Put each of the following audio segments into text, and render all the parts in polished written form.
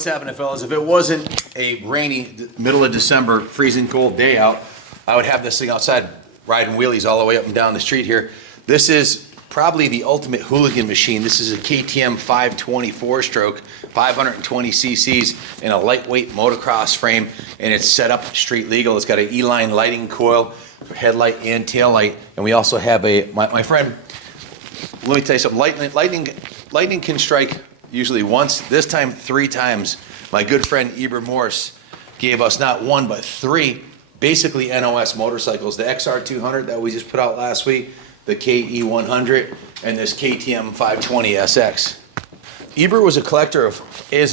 What's happening, fellas? If it wasn't a rainy middle of December, freezing cold day out, I would have this thing outside riding wheelies all the way up and down the street here. This is probably the ultimate hooligan machine. This is a KTM 520 stroke, 520 cc's in a lightweight motocross frame, and it's set up street legal. It's got an E-line lighting coil, headlight and tail light, and we also have my friend, let me tell you something, lightning can strike usually once, this time 3 times. My good friend Eber Morse gave us not 1 but 3 basically NOS motorcycles, the XR200 that we just put out last week, the KE100, and this KTM 520Sx. Eber is a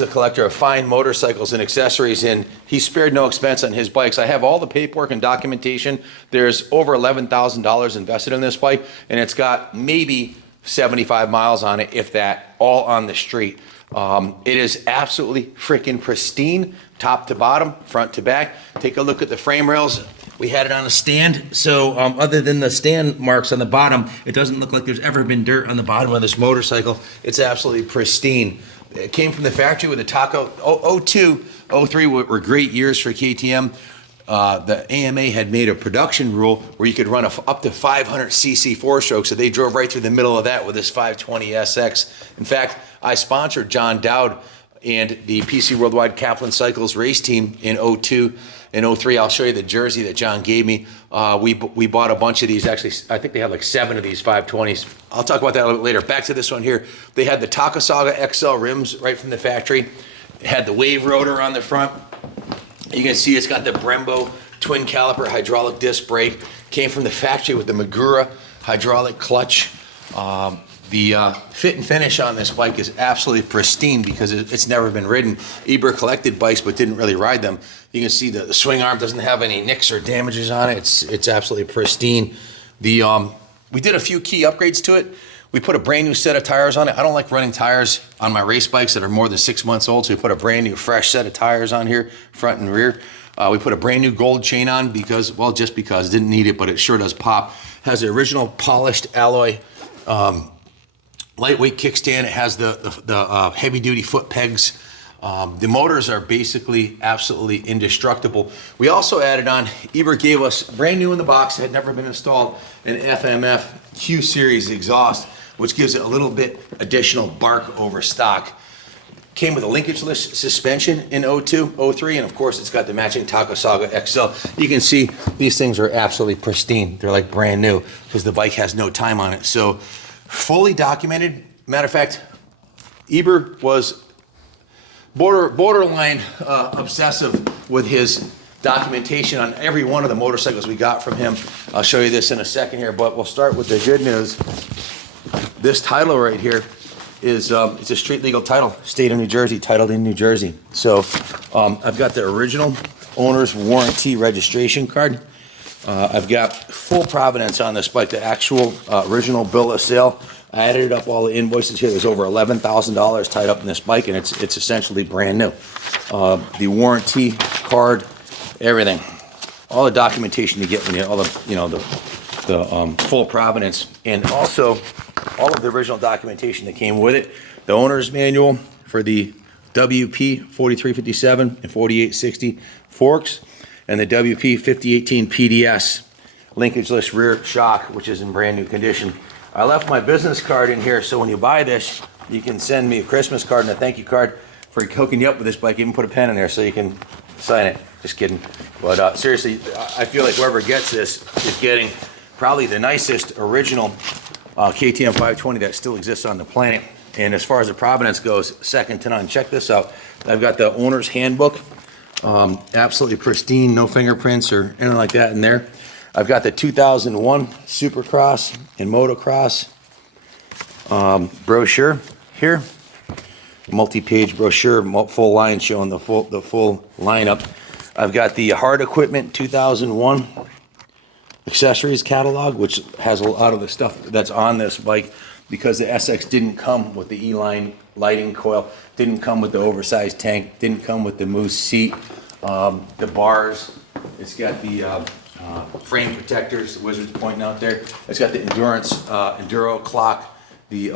collector of fine motorcycles and accessories, and he spared no expense on his bikes. I have all the paperwork and documentation. There's over $11,000 invested in this bike, and it's got maybe 75 miles on it, if that, all on the street. It is absolutely freaking pristine, top to bottom, front to back. Take a look at the frame rails. We had it on a stand, so other than the stand marks on the bottom, it doesn't look like there's ever been dirt on the bottom of this motorcycle. It's absolutely pristine. It came from the factory with a Taco. 02, 03 were great years for KTM. The AMA had made a production rule where you could run up to 500 cc 4-stroke, so they drove right through the middle of that with this 520SX. In fact, I sponsored John Dowd and the PC Worldwide Kaplan Cycles race team in 02 and 03. I'll show you the jersey that John gave me. We bought a bunch of these. Actually, I think they have like 7 of these 520s. I'll talk about that a little bit later. Back to this one here. They had the Takasaga XL rims right from the factory. It had the wave rotor on the front. You can see it's got the Brembo twin caliper hydraulic disc brake. Came from the factory with the Magura hydraulic clutch. The fit and finish on this bike is absolutely pristine because it's never been ridden. Eber collected bikes but didn't really ride them. You can see the swing arm doesn't have any nicks or damages on it. It's absolutely pristine. We did a few key upgrades to it. We put a brand new set of tires on it. I don't like running tires on my race bikes that are more than 6 months old, so we put a brand new fresh set of tires on here, front and rear. We put a brand new gold chain on because, well, just because, didn't need it, but it sure does pop. Has the original polished alloy lightweight kickstand. It has the heavy duty foot pegs. The motors are basically absolutely indestructible. We also added on, Eber gave us brand new in the box, had never been installed, an FMF Q series exhaust, which gives it a little bit additional bark over stock. Came with a linkageless suspension in 02, 03, and of course it's got the matching Takasaga XL. You can see these things are absolutely pristine. They're like brand new because the bike has no time on it. So fully documented. Matter of fact, Eber was borderline obsessive with his documentation on every one of the motorcycles we got from him. I'll show you this in a second here, but we'll start with the good news. This title right here is it's a street legal title, state of New Jersey, titled in New Jersey. So I've got the original owner's warranty registration card. I've got full provenance on this bike, the actual original bill of sale. I added up all the invoices here. There's over $11,000 tied up in this bike, and it's essentially brand new. The warranty card, everything, all the documentation you get when you all the full provenance, and also all of the original documentation that came with it. The owner's manual for the WP 4357 and 4860 forks, and the WP 5018 PDS linkageless rear shock, which is in brand new condition. I left my business card in here, so when you buy this, you can send me a Christmas card and a thank you card for hooking you up with this bike. Even put a pen in there so you can sign it. Just kidding. But seriously, I feel like whoever gets this is getting probably the nicest original KTM 520 that still exists on the planet. And as far as the provenance goes, second to none. Check this out. I've got the owner's handbook. Absolutely pristine, no fingerprints or anything like that in there. I've got the 2001 Supercross and Motocross brochure here. Multi-page brochure, full line showing the full lineup. I've got the Hard Equipment 2001 accessories catalog, which has a lot of the stuff that's on this bike because the SX didn't come with the E-line lighting coil, didn't come with the oversized tank, didn't come with the moose seat, the bars. It's got the frame protectors, the Wizard's pointing out there. It's got the enduro clock, the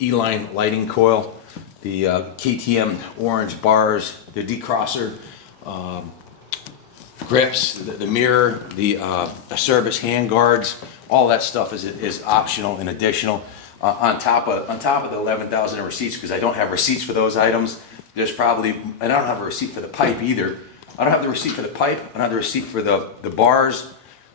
E-line lighting coil, KTM orange bars, the decrosser, grips, the mirror, the Acerbis hand guards, all that stuff is optional and additional. On top of the 11,000 in receipts, because I don't have receipts for those items. There's probably, and I don't have a receipt for the pipe either. I don't have the receipt for the pipe. I don't have the receipt for the bars,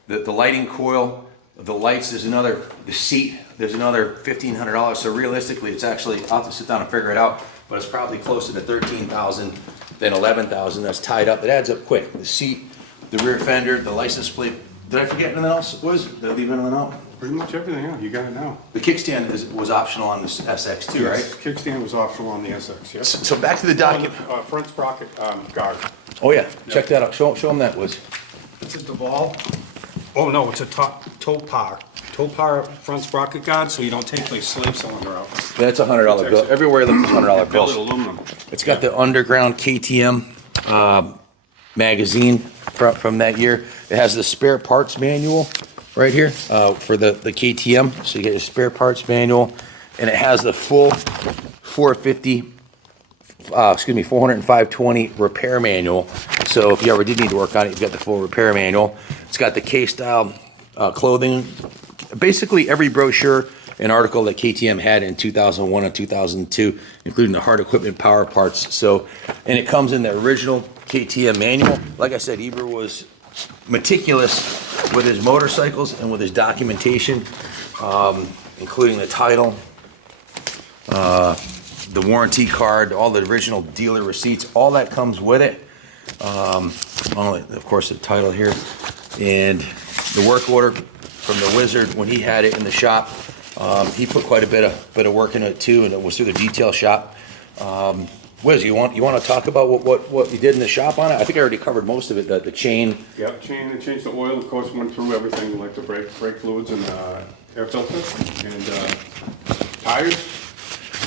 the lighting coil, the lights. There's another, the seat. There's another $1,500. So realistically, it's actually, I'll have to sit down and figure it out. But it's probably closer to 13,000 than 11,000. That's tied up. It adds up quick. The seat, the rear fender, the license plate. Did I forget anything else? Did I leave anything out? Pretty much everything, yeah, you got it now. The kickstand was optional on the SX too, right? Kickstand was optional on the SX, yes. So back to the document. Front sprocket guard. Oh yeah, check that out. Show them that, Wiz. It's a Duval. Oh no, it's a toe power front sprocket guard, so you don't take the slave cylinder out. That's a $100 bill. Everywhere looks $100 bills. Aluminum. It's got the underground KTM magazine from that year. It has the spare parts manual right here for the KTM. So you get your spare parts manual, and it has the full 40520 repair manual. So if you ever did need to work on it, you've got the full repair manual. It's got the K-style clothing. Basically every brochure and article that KTM had in 2001 and 2002, including the hard equipment power parts. So, and it comes in the original KTM manual. Like I said, Eber was meticulous with his motorcycles and with his documentation, including the title, the warranty card, all the original dealer receipts, all that comes with it. Of course, the title here, and the work order from the Wizard when he had it in the shop. He put quite a bit of work in it too, and it was through the detail shop. Wiz, you want to talk about what you did in the shop on it? I think I already covered most of it. The chain. Yeah, chain and changed the oil. Of course, went through everything like the brake fluids and air filter and tires.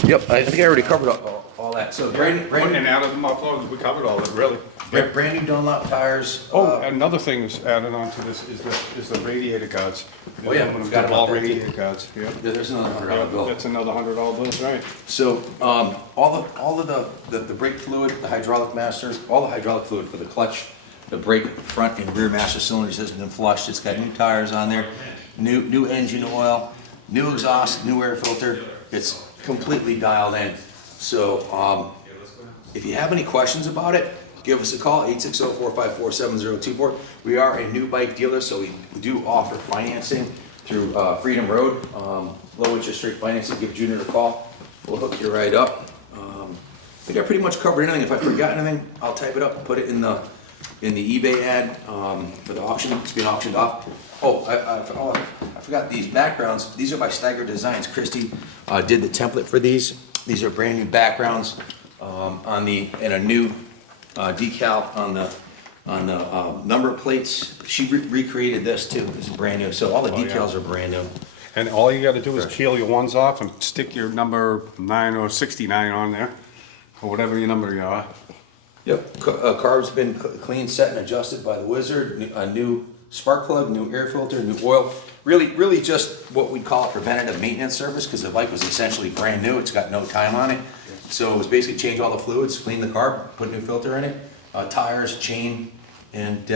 Yep, I think I already covered all that. So brand and out of the muffler, we covered all of it really. brand new Dunlop tires. Oh, another thing that's added on to this is the radiator guards. Oh yeah, forgot about all that radiator too. guards. Yeah. There's another $100 bill. That's another $100 bill. That's right. So all of the brake fluid, the hydraulic masters, all the hydraulic fluid for the clutch, the brake front and rear master cylinders has been flushed. It's got new tires on there, new engine oil, new exhaust, new air filter. It's completely dialed in. So if you have any questions about it, give us a call, 860-454-7024. We are a new bike dealer, so we do offer financing through Freedom Road. Low interest rate financing. Give Junior a call. We'll hook you right up. I think I pretty much covered anything. If I forgot anything, I'll type it up and put it in the eBay ad for the auction. It's being auctioned off. Oh, I forgot these backgrounds. These are by Steiger Designs. Christy did the template for these. These are brand new backgrounds and a new decal on the number plates. She recreated this too. This is brand new. So all the decals are brand new. And all you got to do is peel your ones off and stick your number 9 or 69 on there, or whatever your number you are. Yep, carb's been cleaned, set, and adjusted by the Wizard. A new spark plug, new air filter, new oil. Really just what we'd call a preventative maintenance service, because the bike was essentially brand new. It's got no time on it. So it was basically change all the fluids, clean the carb, put a new filter in it, tires, chain, and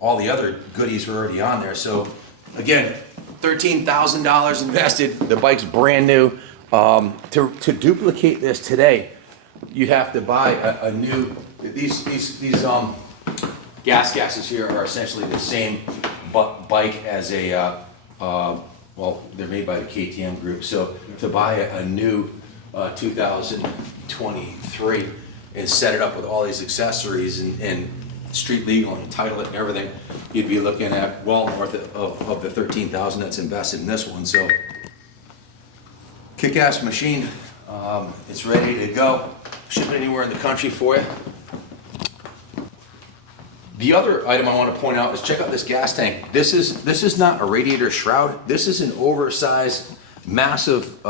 all the other goodies were already on there. So again, $13,000 invested. The bike's brand new. To duplicate this today, you'd have to buy a new. These gases here are essentially the same bike as a. Well, they're made by the KTM group. So to buy a new 2023 and set it up with all these accessories and street legal and title it and everything, you'd be looking at well north of the 13,000 that's invested in this one. So kick-ass machine. It's ready to go. Ship it anywhere in the country for you. The other item I want to point out is check out this gas tank. This is not a radiator shroud. This is an oversized, massive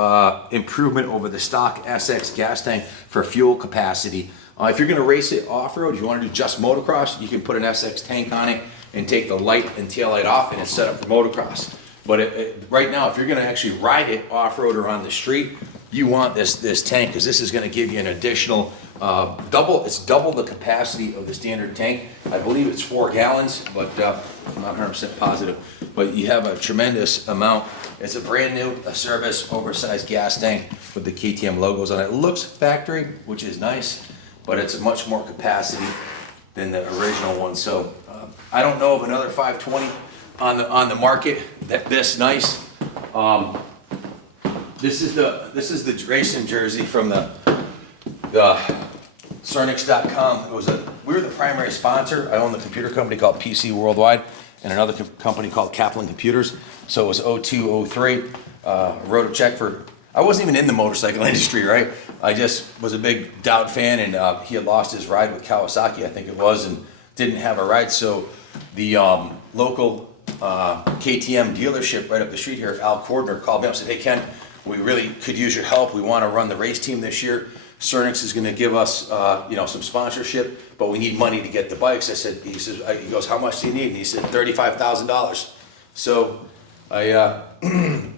improvement over the stock SX gas tank for fuel capacity. If you're going to race it off-road, if you want to do just motocross, you can put an SX tank on it and take the light and tail light off, and it's set up for motocross. But right now, if you're going to actually ride it off-road or on the street, you want this tank, because this is gonna give you an additional, it's double the capacity of the standard tank. I believe it's 4 gallons, but I'm not 100% positive. But you have a tremendous amount. It's a brand new Acerbis oversized gas tank with the KTM logos on it. It looks factory, which is nice, but it's much more capacity than the original one. So I don't know of another 520 on the market that this nice. This is the racing jersey from the Cernix.com. We were the primary sponsor. I own the computer company called PC Worldwide and another company called Kaplan Computers. So it was 02, 03. Wrote a check for. I wasn't even in the motorcycle industry, right? I just was a big Dowd fan, and he had lost his ride with Kawasaki, I think it was, and didn't have a ride. So the local KTM dealership right up the street here, Al Cordner, called me up and said, "Hey Ken, we really could use your help. We want to run the race team this year. Cernix is going to give us, some sponsorship, but we need money to get the bikes." He goes, "How much do you need?" And he said, $35,000. So I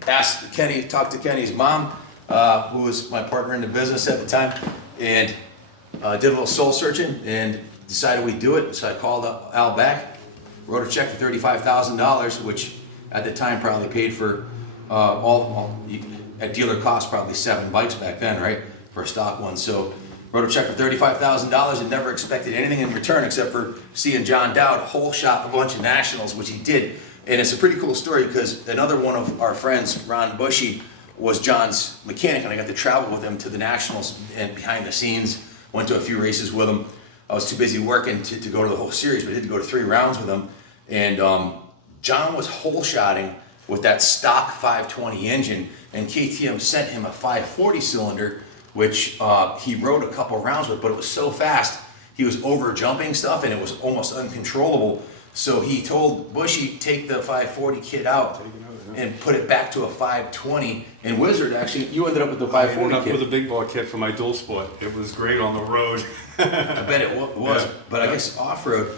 asked Kenny, talked to Kenny's mom, who was my partner in the business at the time, and did a little soul searching and decided we'd do it. So I called up Al back, wrote a check for $35,000, which at the time probably paid for at dealer cost probably 7 bikes back then, right, for a stock one. So wrote a check for $35,000 and never expected anything in return except for seeing John Dowd whole shot a bunch of nationals, which he did. And it's a pretty cool story because another one of our friends, Ron Bushey, was John's mechanic, and I got to travel with him to the nationals and behind the scenes. Went to a few races with him. I was too busy working to go to the whole series, but I did go to 3 rounds with him. And John was whole shotting with that stock 520 engine, and KTM sent him a 540 cylinder, which he rode a couple rounds with, but it was so fast, he was over jumping stuff, and it was almost uncontrollable. So he told Bushy, take the 540 kit out and put it back to a 520. And Wizard, actually, you ended up with the 540 I ended up kit. with a big ball kit for my dual sport. It was great on the road. I bet it was, Yeah. but I guess off-road,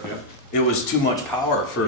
it was too much power for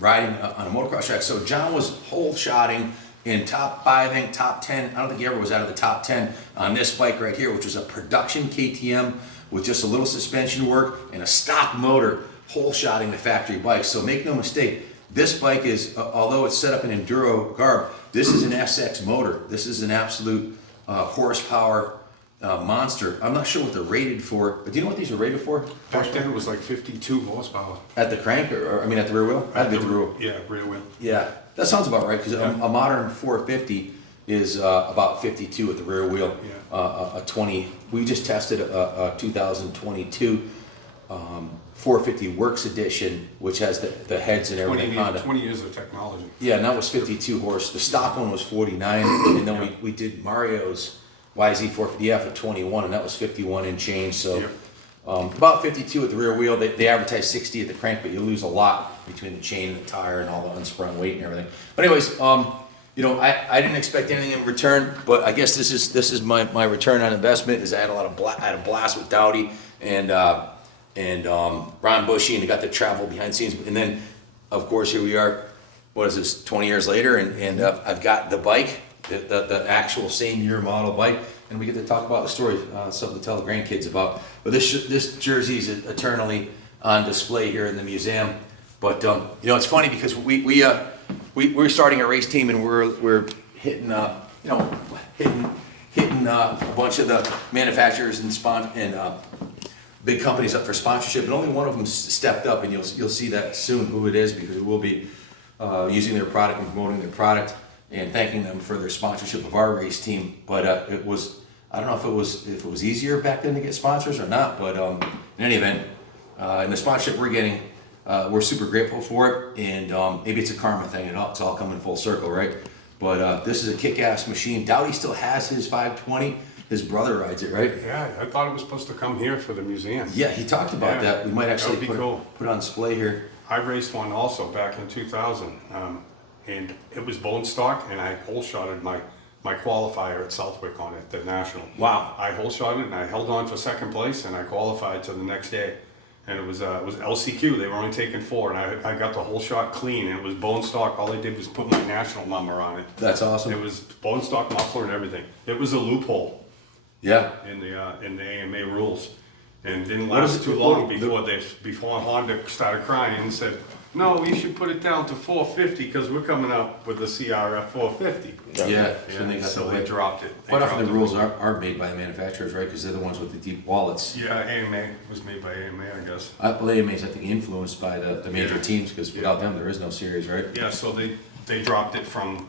riding on a motocross track. So John was whole shotting in top 5, top 10. I don't think he ever was out of the top 10 on this bike right here, which was a production KTM with just a little suspension work and a stock motor, whole shotting the factory bike. So make no mistake, this bike is, although it's set up in enduro garb, this is an SX motor. This is an absolute horsepower monster. I'm not sure what they're rated for, but do you know what these are rated for? Back then it was like 52 horsepower. At the crank, or I mean at the rear wheel? At the rear wheel. Yeah, rear wheel. Yeah, that sounds about right, because a modern 450 is about 52 at the rear wheel. Yeah. A 20, we just tested a 2022 450 Works Edition, which has the heads and everything. 20 years of technology. Yeah, and that was 52 horse. The stock one was 49, and then we did Mario's YZ450F at 21, and that was 51 and change. So about 52 at the rear wheel. They advertise 60 at the crank, but you lose a lot between the chain and the tire and all the unsprung weight and everything. But anyways, I didn't expect anything in return, but I guess this is my return on investment. Is I had a blast with Dowdy and Ron Bushey, and got to travel behind the scenes. And then, of course, here we are. What is this? 20 years later, and I've got the bike, the actual same year model bike, and we get to talk about the story, something to tell the grandkids about. But this jersey is eternally on display here in the museum. But it's funny because we're starting a race team, and we're hitting hitting a bunch of the manufacturers and big companies up for sponsorship, and only one of them stepped up, and you'll see that soon who it is, because we'll be using their product and promoting their product and thanking them for their sponsorship of our race team. But it was, I don't know if it was easier back then to get sponsors or not, but in any event, and the sponsorship we're getting, we're super grateful for it, and maybe it's a karma thing, and it's all coming full circle, right? But this is a kick-ass machine. Dowdy still has his 520. His brother rides it, right? Yeah, I thought it was supposed to come here for the museum. Yeah, he talked about that. We might actually That would be cool. put it on display here. I raced one also back in 2000, and it was bone stock, and I hole shotted my qualifier at Southwick on it, the national. Wow. I hole shotted and I held on for second place, and I qualified to the next day. And it was LCQ. They were only taking 4, and I got the whole shot clean. And it was bone stock. All they did was put my national number on it. That's awesome. It was bone stock muffler and everything. It was a loophole Yeah. in the AMA rules, and didn't last too long before Honda started crying and said, "No, you should put it down to 450 because we're coming up with the CRF 450." Yeah. So they dropped it. Quite often the rules aren't made by the manufacturers, right? Because they're the ones with the deep wallets. Yeah, AMA was made by AMA, I guess. Well, AMA is, I think, influenced by the major teams, because without them, there is no series, right? Yeah, so they dropped it from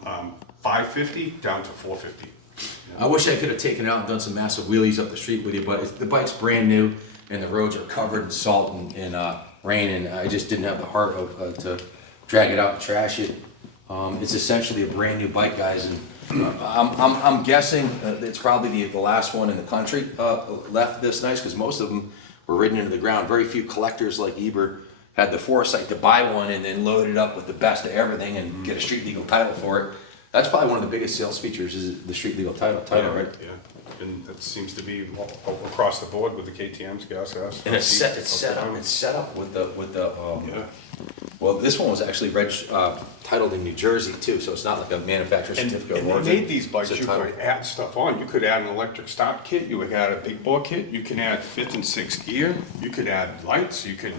550 down to 450. I wish I could have taken it out and done some massive wheelies up the street with you, but the bike's brand new, and the roads are covered in salt and rain, and I just didn't have the heart to drag it out and trash it. It's essentially a brand new bike, guys, and I'm guessing it's probably the last one in the country left this nice, because most of them were ridden into the ground. Very few collectors like Eber had the foresight to buy one and then load it up with the best of everything and get a street legal title for it. That's probably one of the biggest sales features, is the street legal title, right? Yeah, and that seems to be across the board with the KTM's, gas. And it's set up with the Yeah. well, this one was actually titled in New Jersey too, so it's not like a manufacturer And certificate. they made these bikes, It's a you title. could add stuff on. You could add an electric start kit, you could add a big bore kit, you can add 5th and 6th gear, you could add lights, you could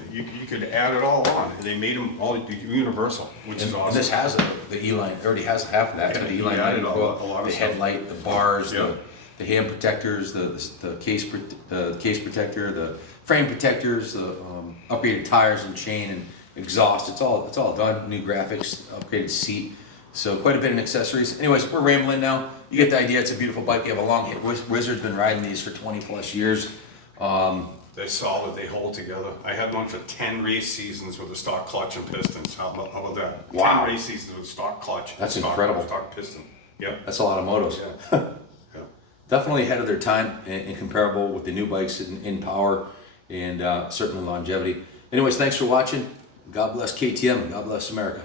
add it all on. And they made them all universal, which is awesome. And this has the E-line, it already has half of that, Yeah, the he E-line added lighting a lot coil, of the stuff. headlight, the bars, Yeah. the hand protectors, the case protector, the frame protectors, the upgraded tires and chain and exhaust. It's all done. New graphics, upgraded seat. So quite a bit in accessories. Anyways, we're rambling now. You get the idea. It's a beautiful bike. You have a long hit. Wizard's been riding these for 20 plus years. They're solid, they hold together. I had one for 10 race seasons with a stock clutch and pistons. How about that? Wow. 10 race seasons with stock clutch. That's stock, incredible. Stock piston. Yep. That's a lot of motos. Yeah. Yeah. Definitely ahead of their time and comparable with the new bikes in power and certainly longevity. Anyways, thanks for watching. God bless KTM and God bless America.